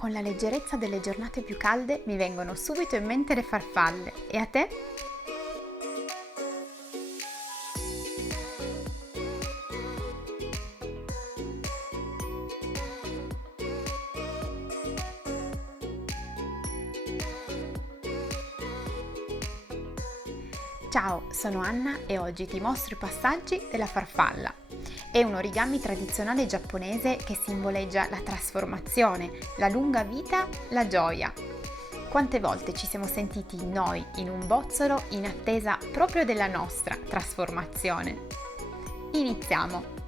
con la leggerezza delle giornate più calde mi vengono subito in mente le farfalle. E a te? Ciao, sono Anna e oggi ti mostro i passaggi della farfalla. È un origami tradizionale giapponese che simboleggia la trasformazione, la lunga vita, la gioia. Quante volte ci siamo sentiti noi in un bozzolo in attesa proprio della nostra trasformazione? Iniziamo!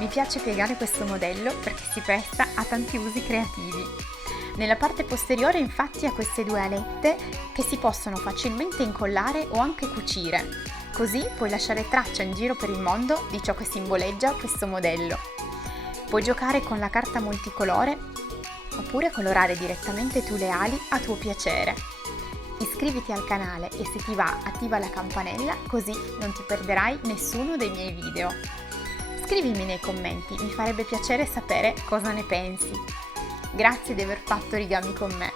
Mi piace piegare questo modello perché si presta a tanti usi creativi. Nella parte posteriore infatti ha queste due alette che si possono facilmente incollare o anche cucire, così puoi lasciare traccia in giro per il mondo di ciò che simboleggia questo modello. Puoi giocare con la carta multicolore oppure colorare direttamente tu le ali a tuo piacere. Iscriviti al canale e se ti va attiva la campanella così non ti perderai nessuno dei miei video. Scrivimi nei commenti, mi farebbe piacere sapere cosa ne pensi. Grazie di aver fatto origami con me.